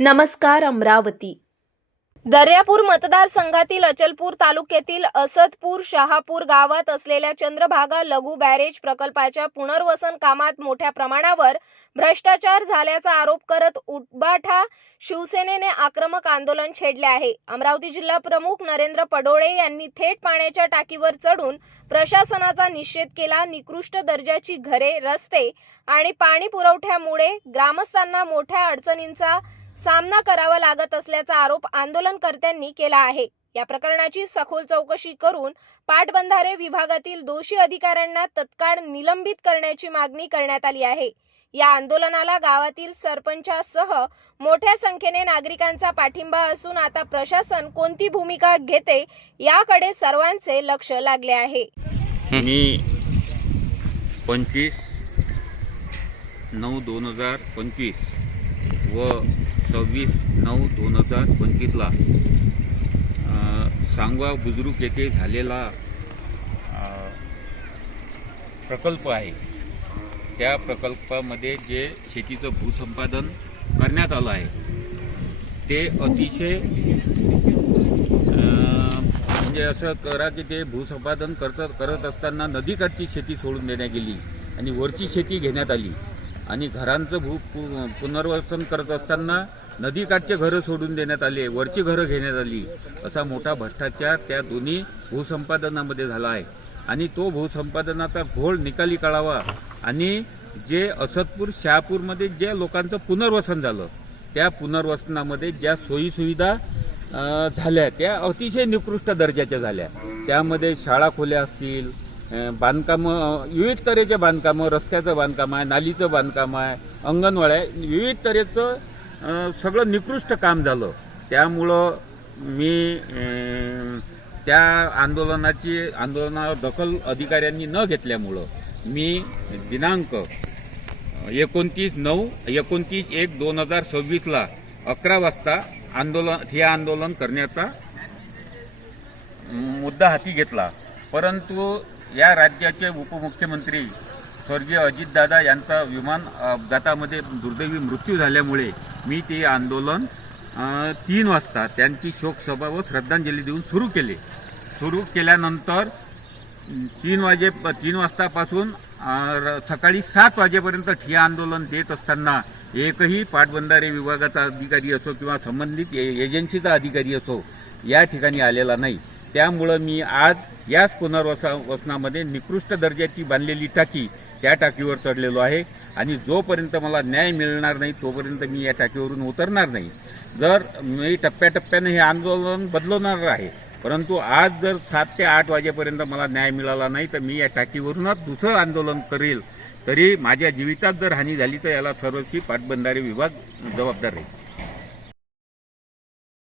नमस्कार अमरावती। दर्यापूर मतदारसंघातील अचलपूर तालुक्यातील असदपूर शहापूर गावात असलेल्या चंद्रभागा लघु बॅरेज प्रकल्पाच्या पुनर्वसन कामात मोठ्या प्रमाणावर भ्रष्टाचार झाल्याचा आरोप करत उबाठा शिवसेनेने आक्रमक आंदोलन छेडले आहे। अमरावती जिल्हा प्रमुख नरेंद्र पडोळे यांनी थेट पाण्याच्या टाकीवर चढून प्रशासनाचा निषेध केला। निकृष्ट दर्जाची घरे, रस्ते आणि पाणी पुरवठ्यामुळे ग्रामस्थांना मोठ्या अडचणींचा सामना करावा लागत असल्याचा आरोप आंदोलनकर्त्यांनी केला आहे। या प्रकरणाची सखोल चौकशी करून पाटबंधारे विभागातील दोषी अधिकाऱ्यांना तत्काळ निलंबित करण्याची मागणी करण्यात आली आहे। या आंदोलनाला गावातील सरपंचासह मोठ्या संख्येने नागरिकांचा पाठिंबा असून आता प्रशासन कोणती भूमिका घेते याकडे सर्वांचे लक्ष लागले आहे। मी 25/9/2025 व 26/9/2025 ला सांगवा बुजुर्ग येथे झालेला प्रकल्प आहे। त्या प्रकल्पामध्ये जे शेतीचं भूसंपादन करण्यात आलं आहे ते अतिशय म्हणजे असं करा की ते भूसंपादन करत असताना नदीकाठची शेती सोडून देण्यात गेली आणि वरची शेती घेण्यात आली आणि घरांचं पुनर्वसन करत असताना नदीकाठचे घरं सोडून देण्यात आले, वरची घरं घेण्यात आली। असा मोठा भ्रष्टाचार त्या दोन्ही भूसंपादनामध्ये झाला आहे आणि तो भूसंपादनाचा घोळ निकाली काढावा आणि जे असदपूर शहापूरमध्ये ज्या लोकांचं पुनर्वसन झालं त्या पुनर्वसनामध्ये ज्या सोयीसुविधा झाल्या त्या अतिशय निकृष्ट दर्जाच्या झाल्या। त्यामध्ये शाळा खोल्या असतील, बांधकामं, विविध तऱ्हेचे बांधकामं, रस्त्याचं बांधकाम आहे, नालीचं बांधकाम आहे, अंगणवाड्या, विविध तऱ्हेचं सगळं निकृष्ट काम झालं। त्यामुळं मी त्या आंदोलनावर दखल अधिकाऱ्यांनी न घेतल्यामुळं मी दिनांक 29/1/2026 ला 11 वाजता हे आंदोलन करण्याचा मुद्दा हाती घेतला। परंतु या राज्याचे उपमुख्यमंत्री स्वर्गीय अजितदादा यांचा विमान अपघातामध्ये दुर्दैवी मृत्यू झाल्यामुळे मी ते आंदोलन 3 वाजता त्यांची शोकसभा व श्रद्धांजली देऊन सुरू केल्यानंतर 3 वाजतापासून सकाळी 7 वाजेपर्यंत हे आंदोलन देत असताना एकही पाटबंधारे विभागाचा अधिकारी असो किंवा संबंधित एजन्सीचा अधिकारी असो या ठिकाणी आलेला नाही। त्यामुळं मी आज याच पुनर्वसनामध्ये निकृष्ट दर्जाची बांधलेली टाकी त्या टाकीवर चढलेलो आहे आणि जोपर्यंत मला न्याय मिळणार नाही तोपर्यंत मी या टाकीवरून उतरणार नाही। जर मी टप्प्याटप्प्याने हे आंदोलन बदलवणार आहे, परंतु आज जर 7 ते 8 वाजेपर्यंत मला न्याय मिळाला नाही तर मी या टाकीवरूनच दुसरं आंदोलन करेल। तरी माझ्या जीवितात जर हानी झाली तर याला सर्वस्वी पाटबंधारे विभाग जबाबदार राहील।